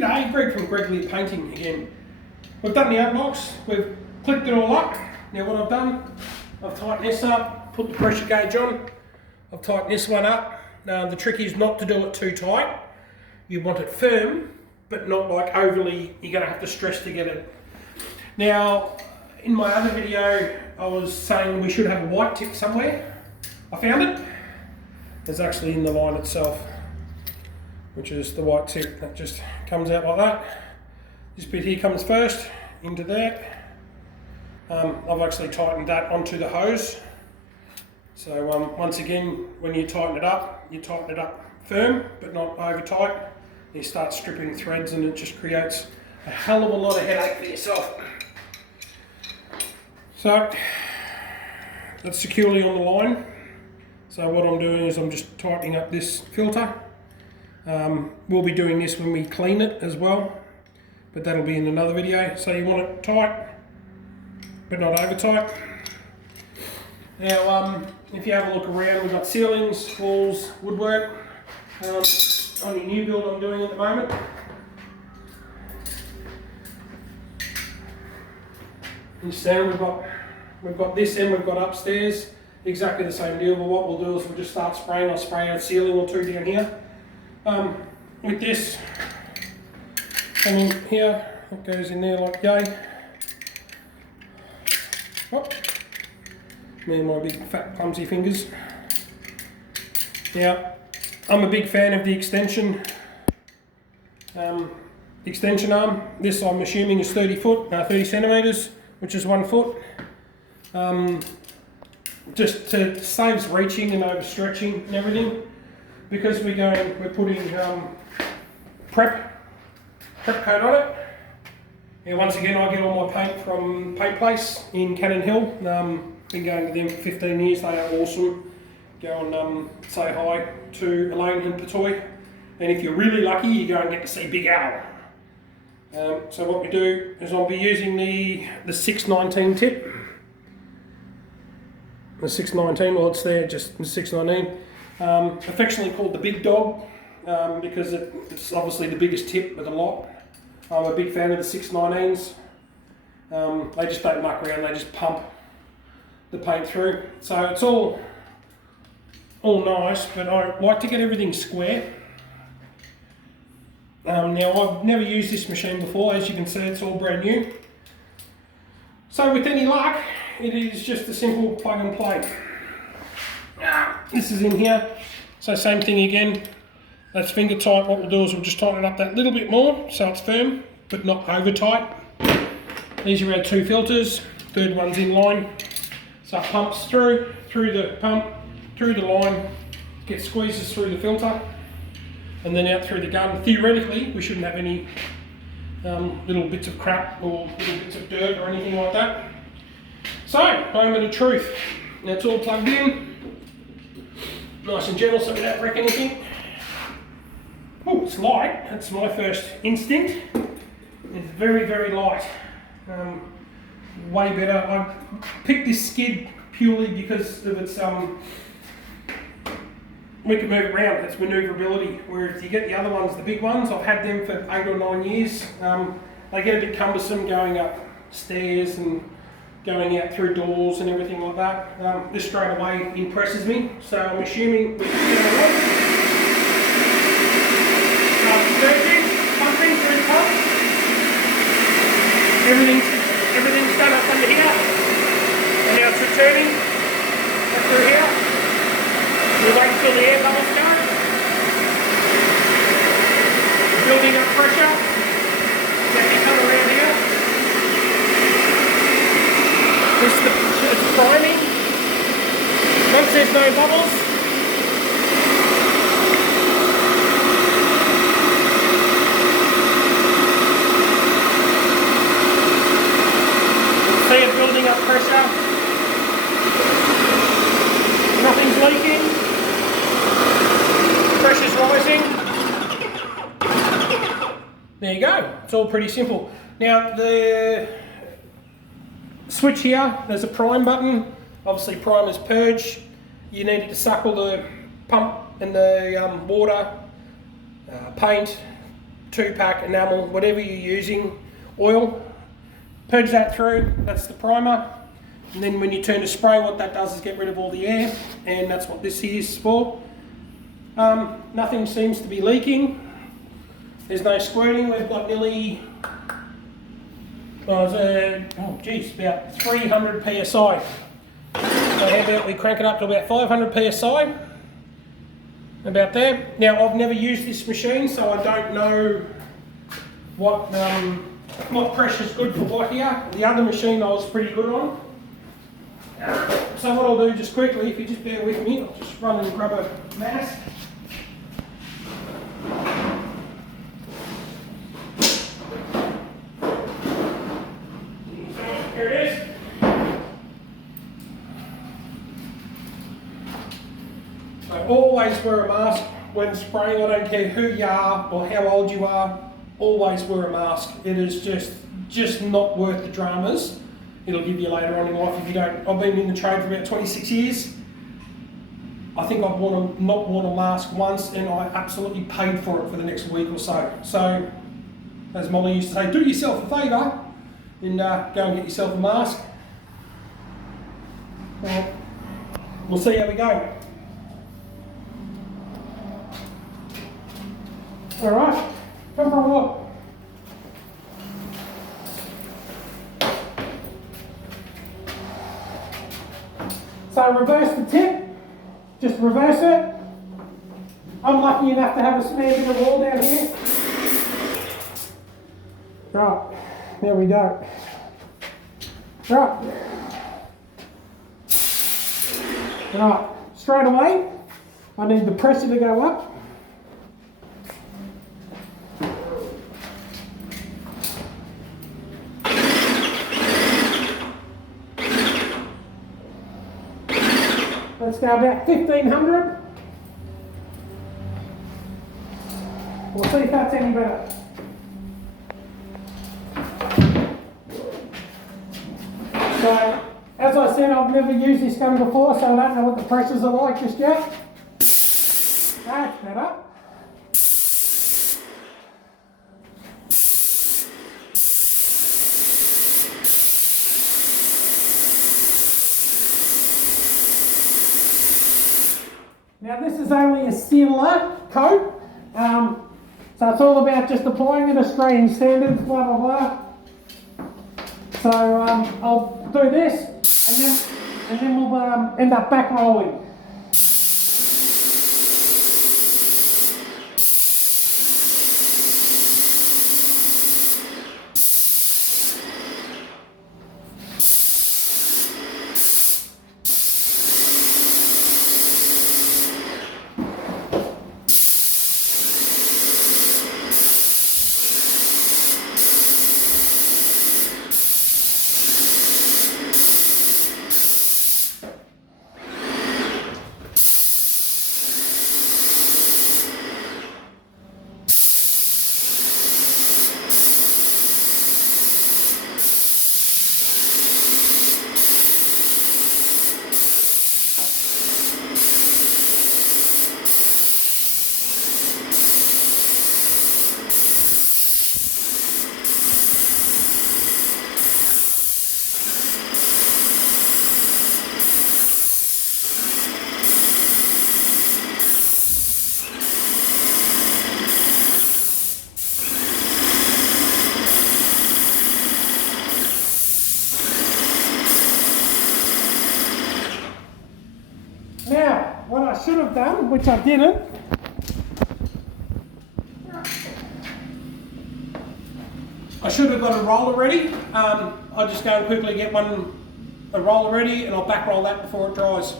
G'day, Greg from Greg Lee Painting again. We've done the outbox, we've clipped it all up. Now what I've done, I've tightened this up, put the pressure gauge on, I've tightened this one up. Now the trick is not to do it too tight. You want it firm, but not like overly, you're going to have to stress to get it. Now, in my other video, I was saying we should have a white tip somewhere. I found it. It's actually in the line itself, which is the white tip that just comes out like that. This bit here comes first into there. I've actually tightened that onto the hose. So once again, when you tighten it up firm but not over tight. You start stripping threads and it just creates a hell of a lot of headache for yourself. So that's securely on the line. So what I'm doing is I'm just tightening up this filter. We'll be doing this when we clean it as well, but that'll be in another video. So you want it tight, but not over tight. Now, if you have a look around, we've got ceilings, walls, woodwork. On your new build I'm doing at the moment. Instead, we've got this end, we've got upstairs. Exactly the same deal, but what we'll do is we'll just start spraying. I'll spray a ceiling or two down here. With this, coming here, it goes in there like yay. Oh. Me and my big fat clumsy fingers. Now, I'm a big fan of the extension arm. This I'm assuming is 30 centimeters, which is 1 foot. Just to saves reaching and overstretching and everything, because we're putting prep coat on it. And once again, I get all my paint from Paint Place in Cannon Hill. Been going to them for 15 years. They are awesome. Go and say hi to Elaine and Patoy. And if you're really lucky, you go and get to see Big Al. So what we do is I'll be using the 619 tip. The 619, well it's there, just the 619. Affectionately called the big dog, because it's obviously the biggest tip with a lot. I'm a big fan of the 619s. They just don't muck around, they just pump the paint through. So it's all nice, but I like to get everything square. Now I've never used this machine before, as you can see it's all brand new. So with any luck, it is just a simple plug and play. This is in here, so same thing again, that's finger tight. What we'll do is we'll just tighten it up that little bit more so it's firm, but not over tight. These are our two filters, third one's in line. So it pumps through the pump, through the line, gets squeezes through the filter, and then out through the gun. Theoretically, we shouldn't have any little bits of crap or little bits of dirt or anything like that. So, moment of truth. Now it's all plugged in, nice and gentle so we don't wreck anything. Oh, it's light, that's my first instinct. It's very, very light. Way better. I picked this skid purely because of its, we can move it around, its manoeuvrability. Whereas you get the other ones, the big ones, I've had them for 8 or 9 years. They get a bit cumbersome going up stairs and going out through doors and everything like that. This straight away impresses me, so I'm assuming we can turn it on. Surging, pumping through the pump. Everything's done up under here, and now it's returning up through here. We wait until the air bubbles go. Building up pressure. Then you come around here. It's priming. Once there's no bubbles, see it building up pressure. Nothing's leaking. Pressure's rising. There you go. It's all pretty simple. Now the switch here, there's a prime button. Obviously prime is purge. You need to suckle the pump and the water, paint, 2-pack enamel, whatever you're using, oil, purge that through, that's the primer. And then when you turn to spray, what that does is get rid of all the air, and that's what this is for. Nothing seems to be leaking. There's no squirting. We've got nearly, about 300 psi. So how about we crank it up to about 500 psi? About there. Now I've never used this machine, so I don't know what pressure is good for what here. The other machine I was pretty good on. So what I'll do just quickly, if you just bear with me, I'll just run and grab a mask. Here it is. So always wear a mask when spraying. I don't care who you are or how old you are, always wear a mask. It is just not worth the dramas it'll give you later on in life if you don't. I've been in the trade for about 26 years. I think I've not worn a mask once, and I absolutely paid for it for the next week or so. So, as Molly used to say, do yourself a favour and go and get yourself a mask. We'll see how we go. Alright, come for a walk. So reverse the tip, just reverse it. I'm lucky enough to have a spare bit of wall down here. Right, there we go. Right, straight away, I need the pressure to go up. Let's go about 1500. We'll see if that's any better. So, as I said, I've never used this gun before, so I don't know what the pressures are like just yet. That's better. Now this is only a sealer coat, so it's all about just applying it Australian standards, blah blah blah. So I'll do this, and then we'll end up back rolling. Now, what I should have done, which I didn't, I should have got a roller ready. I'll just go and quickly get a roller ready, and I'll back roll that before it dries.